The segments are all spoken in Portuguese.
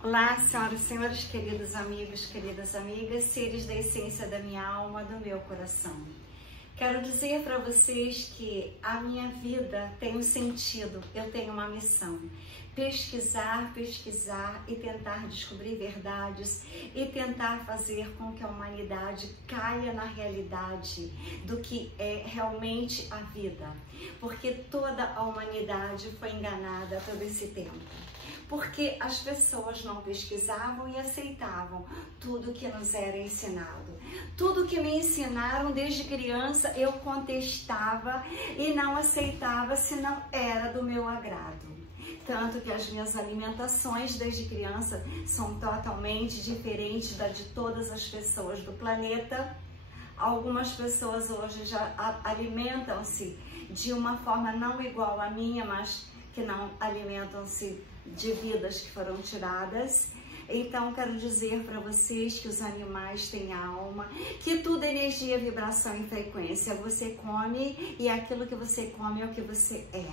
Olá, senhoras e senhores, queridos amigos, queridas amigas, seres da essência da minha alma, do meu coração. Quero dizer para vocês que a minha vida tem um sentido, eu tenho uma missão. Pesquisar e tentar descobrir verdades e tentar fazer com que a humanidade caia na realidade do que é realmente a vida. Porque toda a humanidade foi enganada todo esse tempo. Porque as pessoas não pesquisavam e aceitavam tudo que nos era ensinado. Tudo que me ensinaram desde criança eu contestava e não aceitava se não era do meu agrado. Tanto que as minhas alimentações desde criança são totalmente diferentes da de todas as pessoas do planeta. Algumas pessoas hoje já alimentam-se de uma forma não igual à minha, mas que não alimentam-se de vidas que foram tiradas. Então, quero dizer para vocês que os animais têm alma, que tudo é energia, vibração e frequência. Você come e aquilo que você come é o que você é.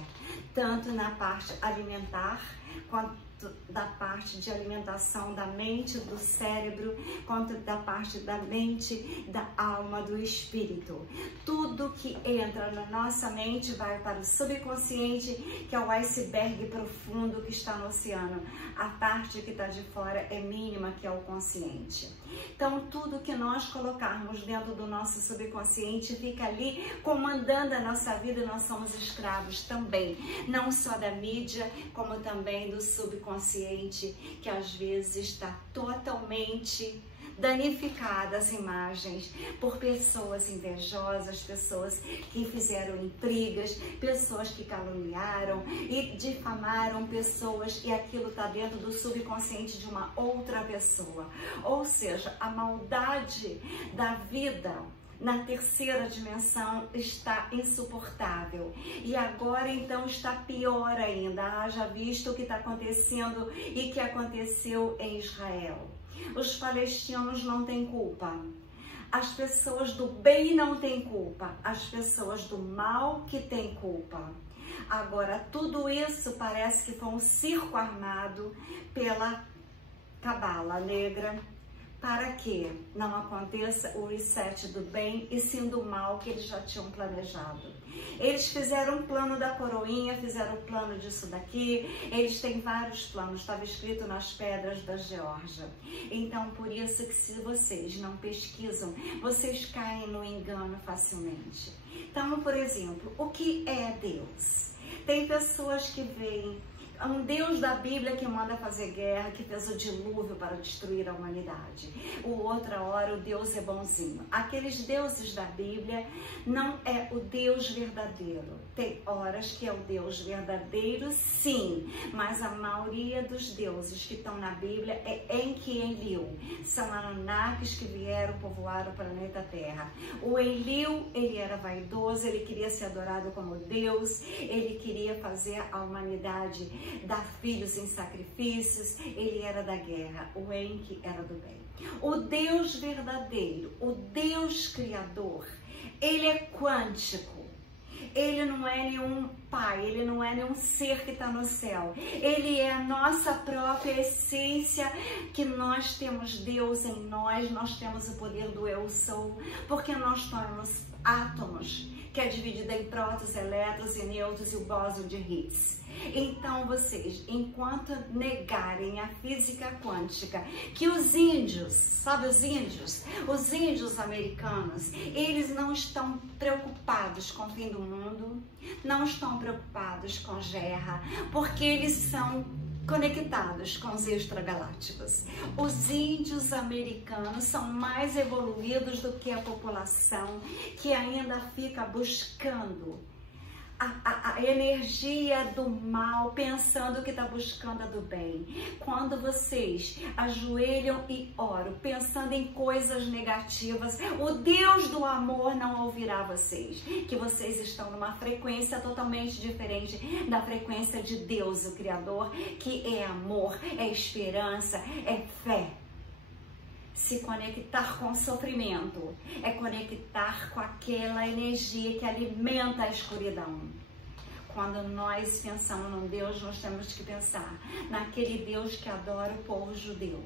Tanto na parte alimentar, quanto da parte de alimentação da mente, do cérebro, quanto da parte da mente, da alma, do espírito. Tudo que entra na nossa mente vai para o subconsciente, que é o iceberg profundo que está no oceano. A parte que está de fora é mínima, que é o consciente. Então, tudo que nós colocarmos dentro do nosso subconsciente fica ali comandando a nossa vida e nós somos escravos também. Não só da mídia, como também do subconsciente, que às vezes está totalmente danificada as imagens por pessoas invejosas, pessoas que fizeram intrigas, pessoas que caluniaram e difamaram pessoas, e aquilo está dentro do subconsciente de uma outra pessoa. Ou seja, a maldade da vida na terceira dimensão está insuportável. E agora então está pior ainda. Haja visto o que está acontecendo e que aconteceu em Israel. Os palestinos não têm culpa. As pessoas do bem não têm culpa. As pessoas do mal que têm culpa. Agora, tudo isso parece que foi um circo armado pela Cabala Negra, para que não aconteça o reset do bem e sim do mal que eles já tinham planejado. Eles fizeram um plano da coroinha, fizeram um plano disso daqui, eles têm vários planos, estava escrito nas pedras da Geórgia. Então, por isso que se vocês não pesquisam, vocês caem no engano facilmente. Então, por exemplo, o que é Deus? Tem pessoas que veem um Deus da Bíblia que manda fazer guerra, que fez o dilúvio para destruir a humanidade. Outra hora o Deus é bonzinho. Aqueles deuses da Bíblia não é o Deus verdadeiro. Tem horas que é o Deus verdadeiro, sim, mas a maioria dos deuses que estão na Bíblia é Enki-Enlil. São Anunnakis que vieram povoar o planeta Terra. O Enlil, ele era vaidoso, ele queria ser adorado como Deus, ele queria fazer a humanidade dar filhos em sacrifícios, ele era da guerra. O Enki era do bem. O Deus verdadeiro, o Deus criador, ele é quântico. Ele não é nenhum pai, ele não é nenhum ser que está no céu. Ele é a nossa própria essência, que nós temos Deus em nós temos o poder do eu sou, porque nós somos átomos, que é dividido em prótons, elétrons e nêutrons e o bóson de Higgs. Então vocês, enquanto negarem a física quântica, que os índios, sabe os índios americanos, eles não estão preocupados com o fim do mundo, não estão preocupados com guerra, porque eles são conectados com os extragalácticos. Os índios americanos são mais evoluídos do que a população, que ainda fica buscando a energia do mal, pensando que está buscando a do bem. Quando vocês ajoelham e oram, pensando em coisas negativas, o Deus do amor não ouvirá vocês, que vocês estão numa frequência totalmente diferente da frequência de Deus, o Criador, que é amor, é esperança, é fé. Se conectar com o sofrimento é conectar com aquela energia que alimenta a escuridão. quando nós pensamos num Deus, nós temos que pensar naquele Deus que adora o povo judeu.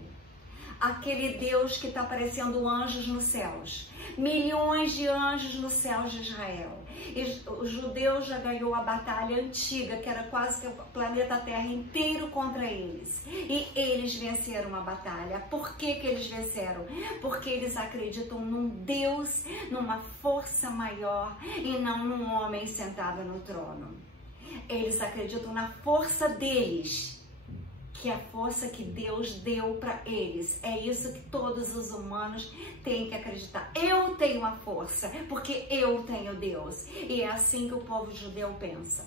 Aquele Deus que está aparecendo anjos nos céus, milhões de anjos nos céus de Israel. E os judeus já ganhou a batalha antiga, que era quase que o planeta Terra inteiro contra eles. E eles venceram a batalha. Por que que eles venceram? Porque eles acreditam num Deus, numa força maior e não num homem sentado no trono. Eles acreditam na força deles, que é a força que Deus deu para eles. É isso que todos os humanos têm que acreditar. Eu tenho a força, porque eu tenho Deus. E é assim que o povo judeu pensa.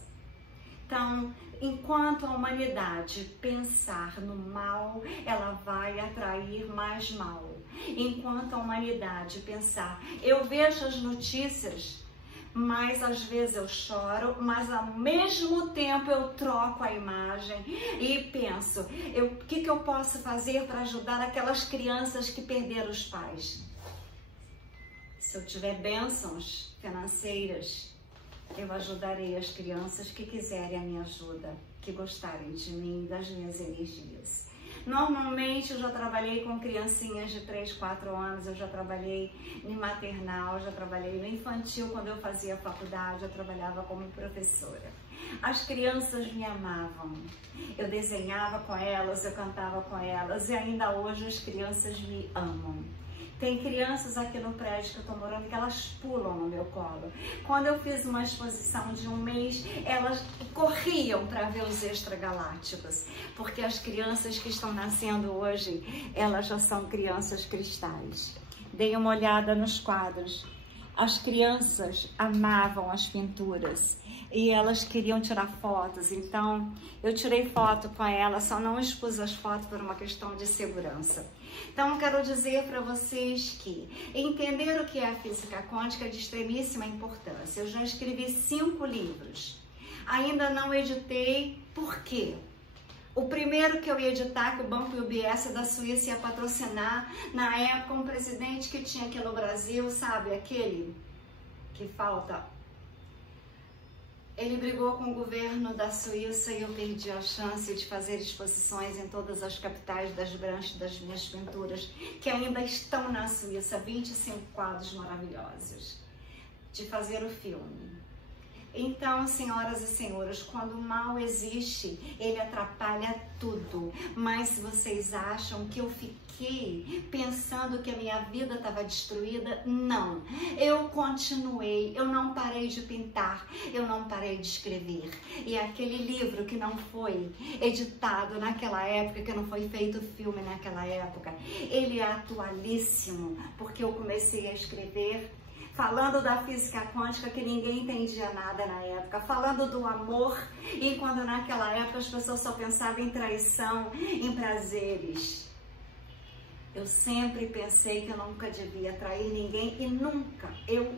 Então, enquanto a humanidade pensar no mal, ela vai atrair mais mal. Enquanto a humanidade pensar, eu vejo as notícias, mas às vezes eu choro, mas ao mesmo tempo eu troco a imagem e penso, o que eu posso fazer para ajudar aquelas crianças que perderam os pais? Se eu tiver bênçãos financeiras, eu ajudarei as crianças que quiserem a minha ajuda, que gostarem de mim, das minhas energias. Normalmente eu já trabalhei com criancinhas de 3, 4 anos, eu já trabalhei em maternal, já trabalhei no infantil, quando eu fazia faculdade, eu trabalhava como professora. As crianças me amavam, eu desenhava com elas, eu cantava com elas e ainda hoje as crianças me amam. Tem crianças aqui no prédio que eu estou morando que elas pulam no meu colo. Quando eu fiz uma exposição de um mês, elas corriam para ver os extragalácticos, porque as crianças que estão nascendo hoje, elas já são crianças cristais. Dei uma olhada nos quadros. As crianças amavam as pinturas e elas queriam tirar fotos, então eu tirei foto com elas, só não expus as fotos por uma questão de segurança. Então eu quero dizer para vocês que entender o que é a física quântica é de extremíssima importância. Eu já escrevi 5 livros, ainda não editei, por quê? O primeiro que eu ia editar, que o Banco UBS da Suíça ia patrocinar, na época um presidente que tinha aqui no Brasil, sabe, aquele que falta, ele brigou com o governo da Suíça e eu perdi a chance de fazer exposições em todas as capitais das branches das minhas pinturas, que ainda estão na Suíça, 25 quadros maravilhosos, de fazer o filme. Então, senhoras e senhores, quando o mal existe, ele atrapalha tudo. Mas se vocês acham que eu fiquei pensando que a minha vida estava destruída, não. Eu continuei, eu não parei de pintar, eu não parei de escrever. E aquele livro que não foi editado naquela época, que não foi feito filme naquela época, ele é atualíssimo, porque eu comecei a escrever falando da física quântica, que ninguém entendia nada na época, falando do amor, e quando naquela época as pessoas só pensavam em traição, em prazeres. Eu sempre pensei que eu nunca devia trair ninguém e nunca, eu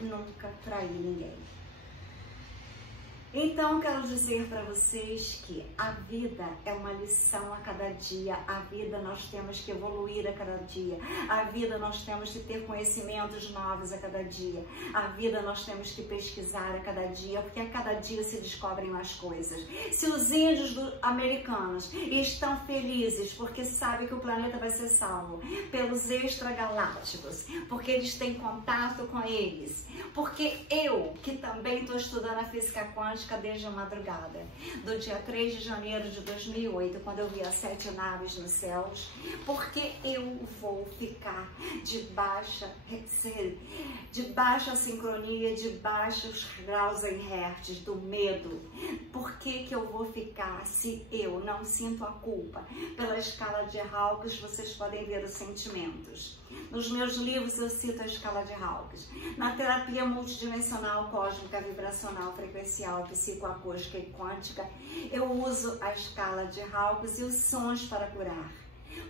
nunca traí ninguém. Então, quero dizer para vocês que a vida é uma lição a cada dia, a vida nós temos que evoluir a cada dia, a vida nós temos que ter conhecimentos novos a cada dia, a vida nós temos que pesquisar a cada dia, porque a cada dia se descobrem mais coisas. Se os índios americanos estão felizes porque sabem que o planeta vai ser salvo pelos extragalácticos, porque eles têm contato com eles, porque eu, que também estou estudando a física quântica desde a madrugada, do dia 3 de janeiro de 2008, quando eu vi as 7 naves nos céus, porque eu vou ficar de baixa sincronia, de baixos graus em hertz do medo. Por que eu vou ficar se eu não sinto a culpa? Pela escala de Hawkes, vocês podem ver os sentimentos. Nos meus livros eu cito a escala de Hawkes. Na terapia multidimensional, cósmica, vibracional, frequencial, psicoacústica e quântica, eu uso a escala de Hawkes e os sons para curar.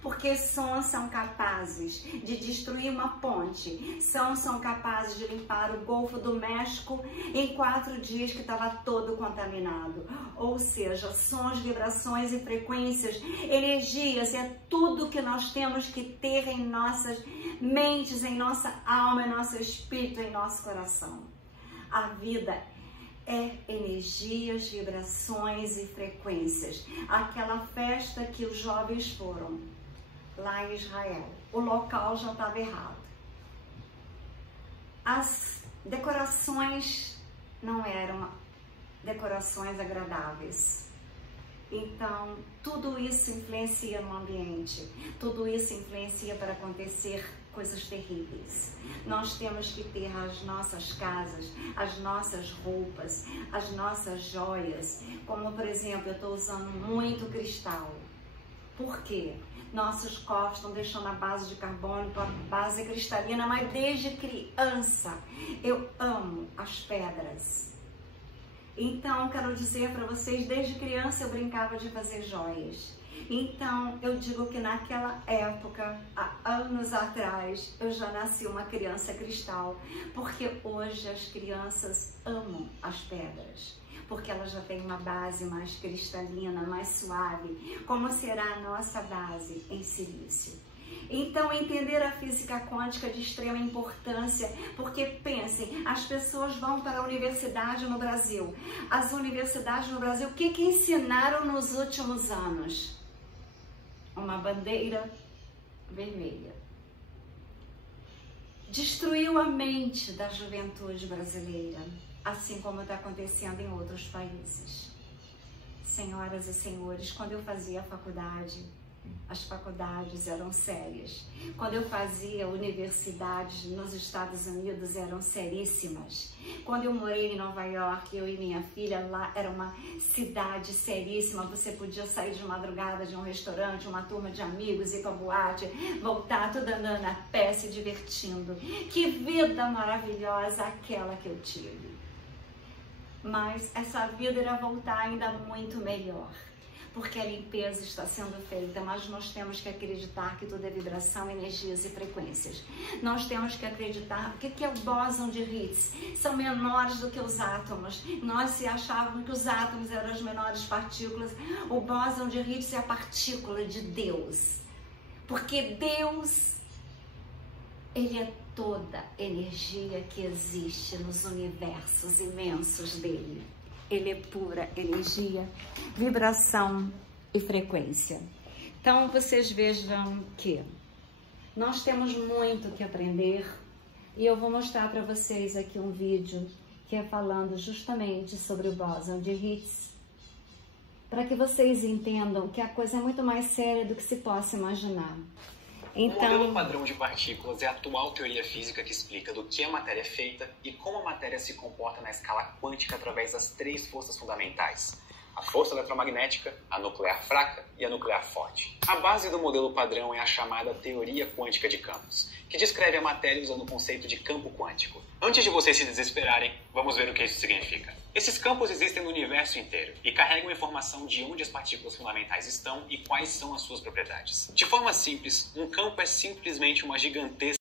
Porque sons são capazes de destruir uma ponte, sons são capazes de limpar o Golfo do México em 4 dias que estava todo contaminado. Ou seja, sons, vibrações e frequências, energias, é tudo que nós temos que ter em nossas mentes, em nossa alma, em nosso espírito, em nosso coração. A vida é energias, vibrações e frequências. Aquela festa que os jovens foram lá em Israel, o local já estava errado. As decorações não eram decorações agradáveis. Então, tudo isso influencia no ambiente, tudo isso influencia para acontecer coisas terríveis. Nós temos que ter as nossas casas, as nossas roupas, as nossas joias, como por exemplo, eu estou usando muito cristal. Por quê? Nossos corpos estão deixando a base de carbono para a base cristalina, mas desde criança eu amo as pedras. Então, quero dizer para vocês, desde criança eu brincava de fazer joias. Então, eu digo que naquela época, há anos atrás, eu já nasci uma criança cristal, porque hoje as crianças amam as pedras, porque elas já têm uma base mais cristalina, mais suave, como será a nossa base em silício. Então, entender a física quântica é de extrema importância, porque pensem, as pessoas vão para a universidade no Brasil. As universidades no Brasil, o que ensinaram nos últimos anos? Uma bandeira vermelha. Destruiu a mente da juventude brasileira, assim como está acontecendo em outros países. Senhoras e senhores, quando eu fazia a faculdade, as faculdades eram sérias. Quando eu fazia universidades nos Estados Unidos, eram seríssimas. Quando eu morei em Nova York, eu e minha filha, lá era uma cidade seríssima. Você podia sair de madrugada de um restaurante, uma turma de amigos, ir para boate, voltar tudo andando a pé, se divertindo. Que vida maravilhosa aquela que eu tive. Mas essa vida irá voltar ainda muito melhor, porque a limpeza está sendo feita, mas nós temos que acreditar que tudo é vibração, energias e frequências. Nós temos que acreditar, o que é o bóson de Higgs? São menores do que os átomos. Nós se achávamos que os átomos eram as menores partículas. O bóson de Higgs é a partícula de Deus, porque Deus, Ele é toda energia que existe nos universos imensos dele. Ele é pura energia, vibração e frequência. Então, vocês vejam que nós temos muito que aprender e eu vou mostrar para vocês aqui um vídeo que é falando justamente sobre o bóson de Higgs, para que vocês entendam que a coisa é muito mais séria do que se possa imaginar. Então, o modelo padrão de partículas é a atual teoria física que explica do que a matéria é feita e como a matéria se comporta na escala quântica através das 3 forças fundamentais: a força eletromagnética, a nuclear fraca e a nuclear forte. A base do modelo padrão é a chamada teoria quântica de campos, que descreve a matéria usando o conceito de campo quântico. Antes de vocês se desesperarem, vamos ver o que isso significa. Esses campos existem no universo inteiro e carregam informação de onde as partículas fundamentais estão e quais são as suas propriedades. De forma simples, um campo é simplesmente uma gigantesca